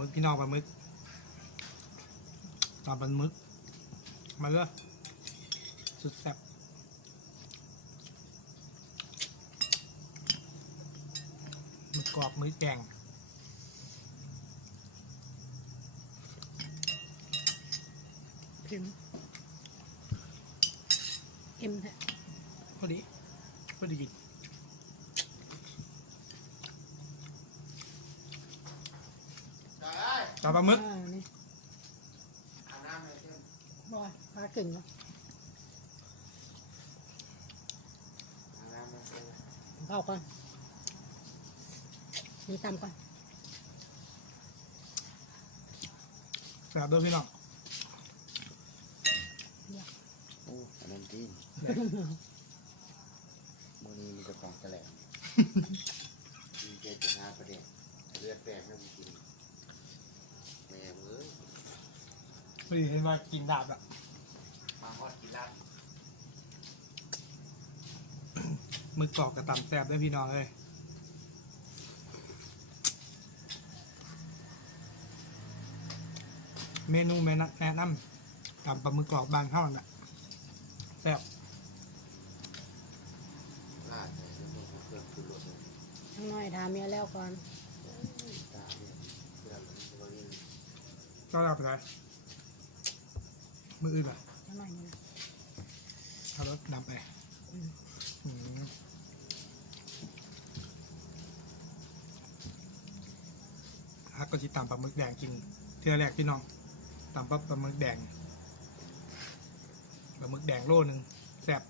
มึกพี่น้องปลาหมึกตามปลาหมึก มาเลยสุดแซ่บหมึกกรอบหมึกแกงเค็มเอ็มแท้พอดีพอดีกิน ได้ตามปลาหมึกอ่านี่อาบน้ำให้เพิ่มบอยปลาเก่งเนาะอาบน้ำให้เพิ่มเข้าก่อนมีตำก่อนแซ่บด้วยพี่น้องโอ้อันนั้นจีนมื้อนี้มีแต่ของแสลงมีเจ็ดจุดห้าประเด็นเลือดแปลกไม่มีกินแม่เอ้ย พอดีเห็นว่ากินดาบอะมาฮอดกินลาบมึกกรอบกับตำแซ่บด้วยพี่น้องเลยเมนูแม่นะแนะนำตำปลาหมึกกรอบบางเท่านั้นแหละแซ่บลาดเนี่ยมันต้องเอาเครื่องในรถเลยทั้งน้อยถามเมียแล้วก่อน ตาเนี่ยเครื่องมันตัวนี้ ก็รับไปเลย มืออื่นล่ะทั้งน้อยนี่นะเอารถนำไปอืมอืมฮักก็จิตำปลาหมึกแดงกินเทื่อแรกพี่น้องตำปลาปลาหมึกแดงปลาหมึกแดงโลหนึ่งแซ่บ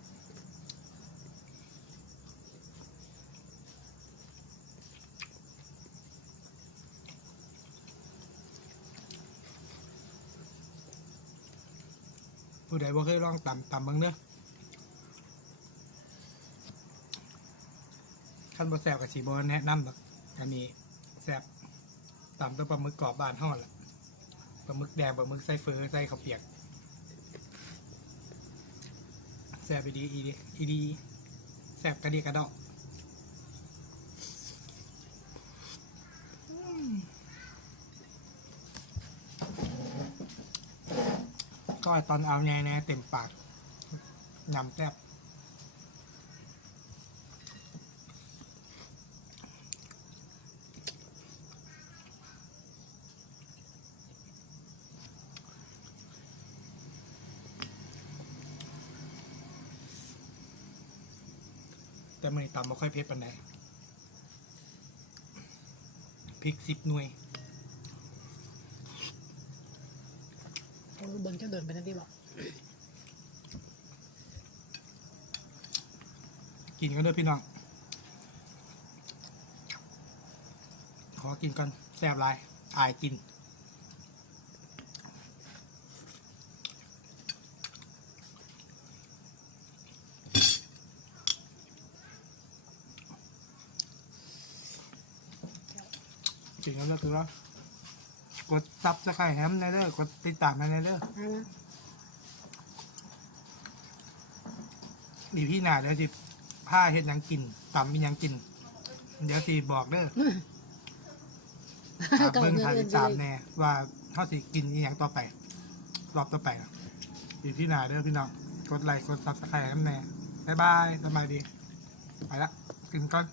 ผู้ใดบ่เคยลองตำตำเบิ่งเด้อขั้นบ่แซ่บกับสีบ่แนะนำดอกอันนี้แซ่บตำตัวปลาหมึกกรอบบ้านเฮาแหละปลาหมึกแดงปลาหมึกใส่เฟอใส่ข้าวเปียกแซ่บอีดีอีดีอีดีแซ่บกระดีกระดอก ก็ตอนเอาแน่แน่เต็มปากยำแซ่บแต่มันตำไม่ค่อยเผ็ดปานใดพริกสิบหน่วย เอาเบิ่งจ้าเดินไปนั่นที่บอกกินกันด้วยพี่น้อง ขอกินกันแซ่บหลาย อายกิน กินกันแล้วคือว่า กดซับสไครต์แฮมในเด้อกดติดตามในเด้อเอานะดีพี่หนาเดี๋ยวสิผ้าเห็ดหยังกินตำมีหยังกิน เดี๋ยวสิบอกเด้อถามก็เบิ่งเงินทางเงินตามเลยแน่ว่าเขาสิกินอีหยังต่อไป รอบต่อไปนะดีพี่หนาเด้อพี่น้อง กดไลค์กดซับสไครต์น้ำแน่บ๊ายบายสบายดี ไปละกินก่อน